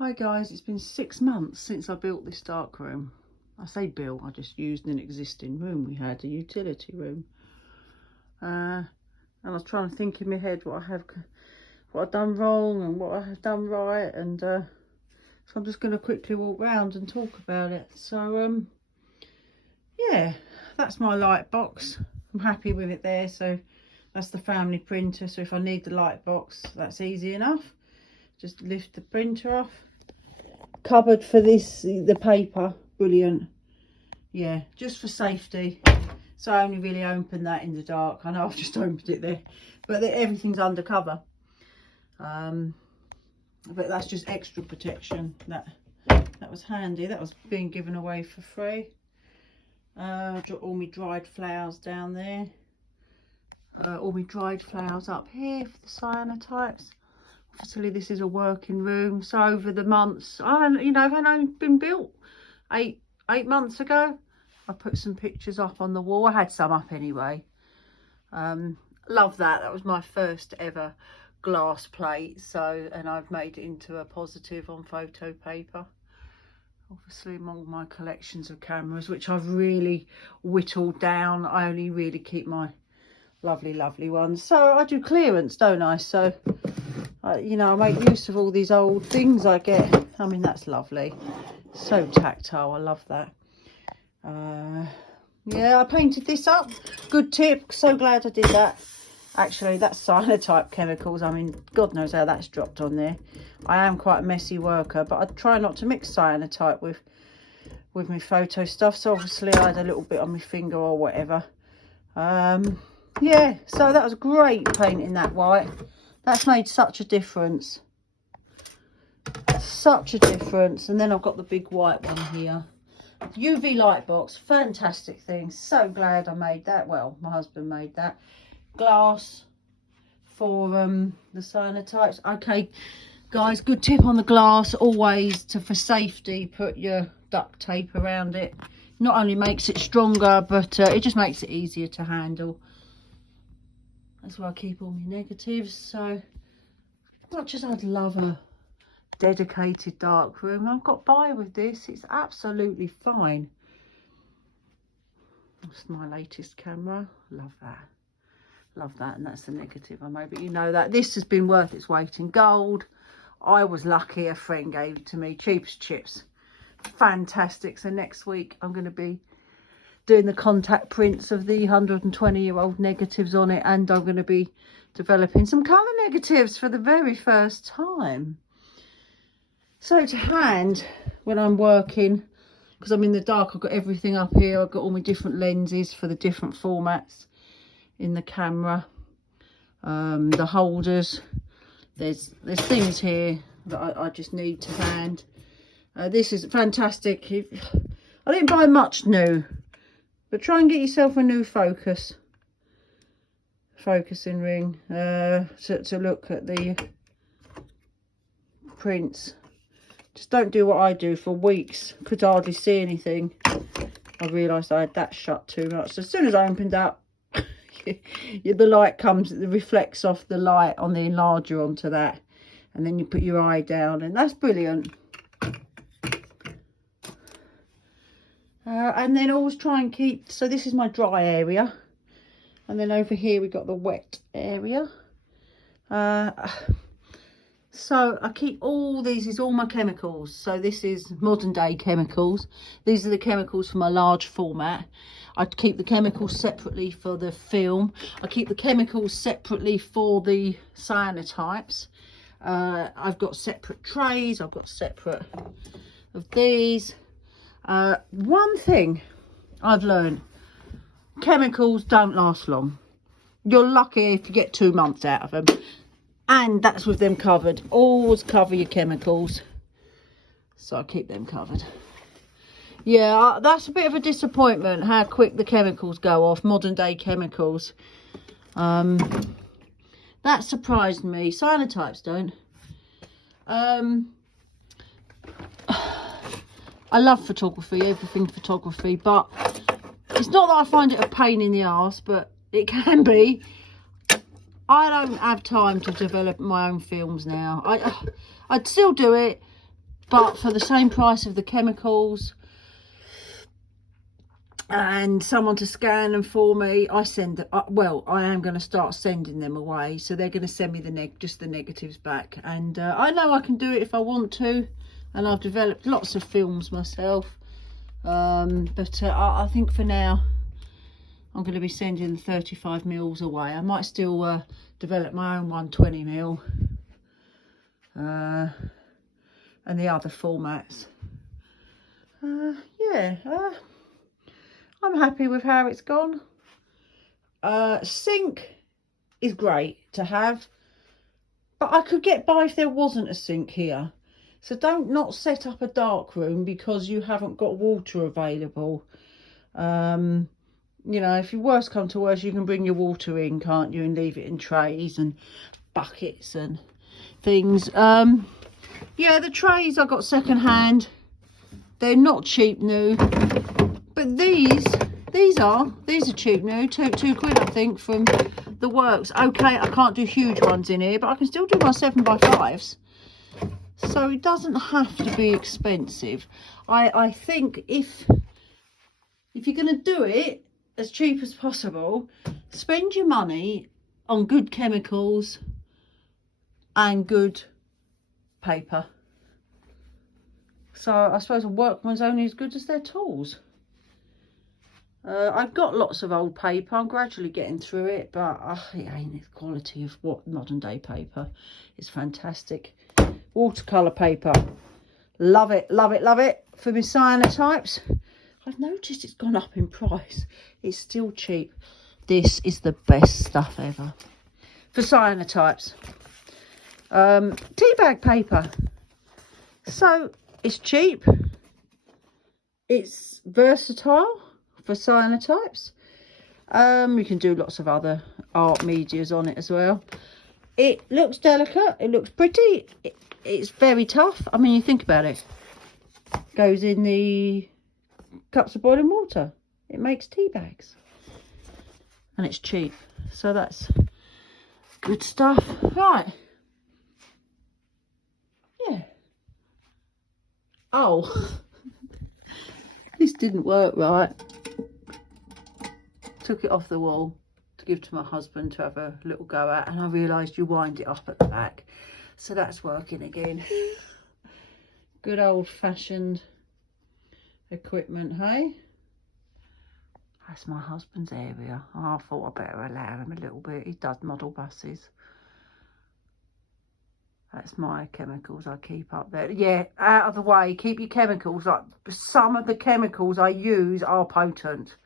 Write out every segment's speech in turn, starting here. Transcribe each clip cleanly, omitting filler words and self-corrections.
Hi guys, it's been 6 months since I built this darkroom. I say built, I just used an existing room we had, a utility room. And I was trying to think in my head what I've done wrong and what I have done right, and so I'm just going to quickly walk round and talk about it. So yeah, that's my light box. I'm happy with it there. So that's the family printer, so if I need the light box, that's easy enough. Just lift the printer off. Cupboard for this, the paper, brilliant. Yeah, just for safety. So I only really opened that in the dark. I know I've just opened it there, but everything's undercover. But that's just extra protection. That was handy. That was being given away for free. Got all my dried flowers down there. All my dried flowers up here for the cyanotypes. Obviously this is a working room, so over the months, I've only been built eight months ago. I put some pictures up on the wall. I had some up anyway. Love that. That was my first ever glass plate, and I've made it into a positive on photo paper. Obviously among my collections of cameras, which I've really whittled down. I only really keep my lovely ones, so I do clearance, don't I? So I make use of all these old things I get. I mean, that's lovely, so tactile. I love that. Yeah, I painted this up. Good tip. So glad I did that. Actually, that's cyanotype chemicals. I mean, God knows how that's dropped on there. I am quite a messy worker, but I try not to mix cyanotype with my photo stuff. So obviously I had a little bit on my finger or whatever. Yeah, so that was great painting that white. That's made such a difference. Such a difference. And then I've got the big white one here. UV light box, fantastic thing. So glad I made that. Well, my husband made that. Glass for the cyanotypes. Okay, guys, good tip on the glass. Always, for safety, put your duct tape around it. Not only makes it stronger, but it just makes it easier to handle. That's where I keep all my negatives. So much as I'd love a dedicated dark room, I've got by with this. It's absolutely fine. That's my latest camera. Love that. And that's the negative I made, but you know that this has been worth its weight in gold. I was lucky, a friend gave it to me, cheap as chips. Fantastic. So next week I'm going to be doing the contact prints of the 120-year-old negatives on it, and I'm going to be developing some colour negatives for the very first time. So to hand, when I'm working, because I'm in the dark, I've got everything up here. I've got all my different lenses for the different formats in the camera. The holders. There's things here that I just need to hand. This is fantastic. I didn't buy much new, but try and get yourself a new focusing ring to look at the prints. Just don't do what I do for weeks. Could hardly see anything. I realised I had that shut too much. So as soon as I opened up, the light comes, it reflects off the light on the enlarger onto that, and then you put your eye down, and that's brilliant. And then always try and keep, so this is my dry area, and then over here we got the wet area. So I keep all these, is all my chemicals. So this is modern day chemicals. These are the chemicals for my large format. I keep the chemicals separately for the film. I keep the chemicals separately for the cyanotypes. I've got separate trays. I've got separate of these. One thing I've learned, chemicals don't last long. You're lucky if you get 2 months out of them. And that's with them covered. Always cover your chemicals. So I keep them covered. Yeah, that's a bit of a disappointment, how quick the chemicals go off, modern day chemicals. That surprised me. Cyanotypes don't. I love photography, everything photography, but it's not that I find it a pain in the arse, but it can be. I don't have time to develop my own films now. I'd still do it, but for the same price of the chemicals and someone to scan them for me, I send it. Well, I am going to start sending them away, so they're going to send me just the negatives back, and I know I can do it if I want to, and I've developed lots of films myself, but I think for now I'm going to be sending the 35 mils away. I might still develop my own 120 mil and the other formats. Yeah, I'm happy with how it's gone. Sink is great to have, but I could get by if there wasn't a sink here. So don't not set up a dark room because you haven't got water available. You know, if your worst come to worst, you can bring your water in, can't you, and leave it in trays and buckets and things. Yeah, the trays I got second hand. They're not cheap new, but these are cheap new. Two quid I think from the works. Okay, I can't do huge ones in here, but I can still do my 7x5s. So it doesn't have to be expensive. I think if you're going to do it as cheap as possible, spend your money on good chemicals and good paper. So I suppose a workman's only as good as their tools. I've got lots of old paper. I'm gradually getting through it, but it ain't the quality of what modern day paper. It's fantastic. Watercolour paper. Love it, love it, love it. For my cyanotypes, I've noticed it's gone up in price. It's still cheap. This is the best stuff ever. For cyanotypes. Tea bag paper. So it's cheap. It's versatile for cyanotypes. You can do lots of other art medias on it as well. It looks delicate. It looks pretty. It's very tough. I mean, you think about it. Goes in the cups of boiling water. It makes tea bags. And it's cheap. So that's good stuff. Right. Yeah. Oh. This didn't work right. Took it off the wall to give to my husband to have a little go at, and I realised you wind it up at the back. So that's working again. Good old-fashioned equipment, hey? That's my husband's area. Oh, I thought I better allow him a little bit. He does model buses. That's my chemicals I keep up there. Yeah, out of the way. Keep your chemicals. Like, some of the chemicals I use are potent.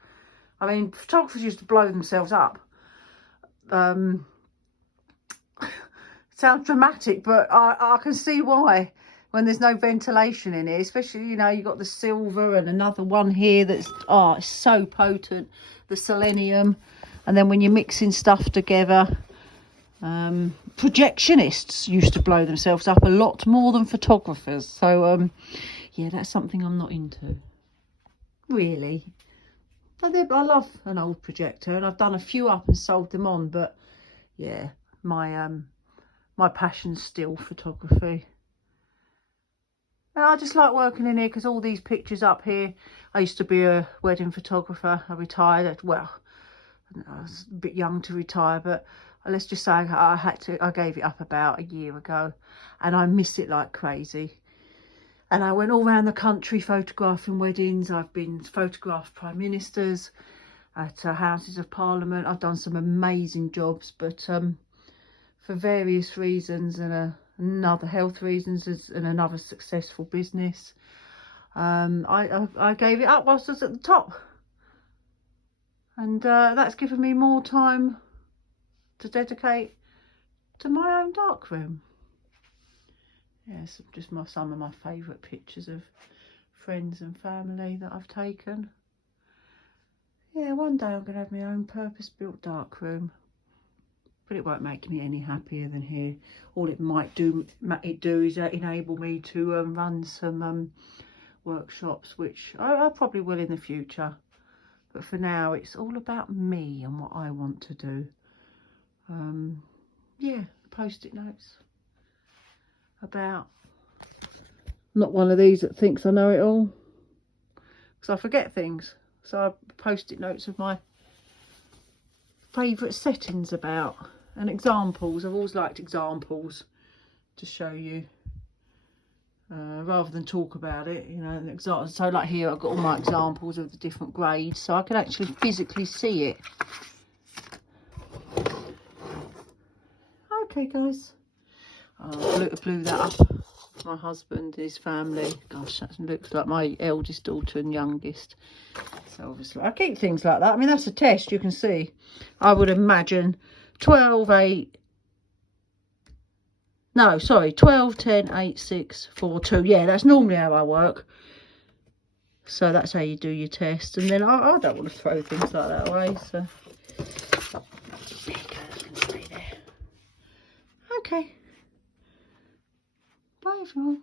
I mean, photographers used to blow themselves up. Sounds dramatic, but I can see why when there's no ventilation in it. Especially, you know, you've got the silver and another one here that's, oh, it's so potent. The selenium. And then when you're mixing stuff together, projectionists used to blow themselves up a lot more than photographers. So, yeah, that's something I'm not into. Really. I love an old projector, and I've done a few up and sold them on, but yeah, my passion's still photography. And I just like working in here because all these pictures up here, I used to be a wedding photographer. I retired, well, I was a bit young to retire, but let's just say I gave it up about a year ago, and I miss it like crazy. And I went all around the country photographing weddings. I've been photographed prime ministers at Houses of Parliament. I've done some amazing jobs, but for various reasons and another health reasons and another successful business, I gave it up whilst I was at the top. And that's given me more time to dedicate to my own darkroom. Yes, just some of my favourite pictures of friends and family that I've taken. Yeah, one day I'm going to have my own purpose-built darkroom. But it won't make me any happier than here. All it might do is enable me to run some workshops, which I probably will in the future. But for now, it's all about me and what I want to do. Yeah, post-it notes about not one of these that thinks I know it all, because I forget things. So I post-it notes of my favourite settings about, and examples. I've always liked examples to show you, rather than talk about it, you know. So like here I've got all my examples of the different grades, so I can actually physically see it. Okay guys, I blew that up. My husband, his family. Gosh, that looks like my eldest daughter and youngest. So obviously I keep things like that. I mean, that's a test, you can see. I would imagine 12, 8. No, sorry, 12, 10, 8, 6, 4, 2. Yeah, that's normally how I work. So that's how you do your test. And then I don't want to throw things like that away. So there you go, that can stay there. Okay. Bye everyone.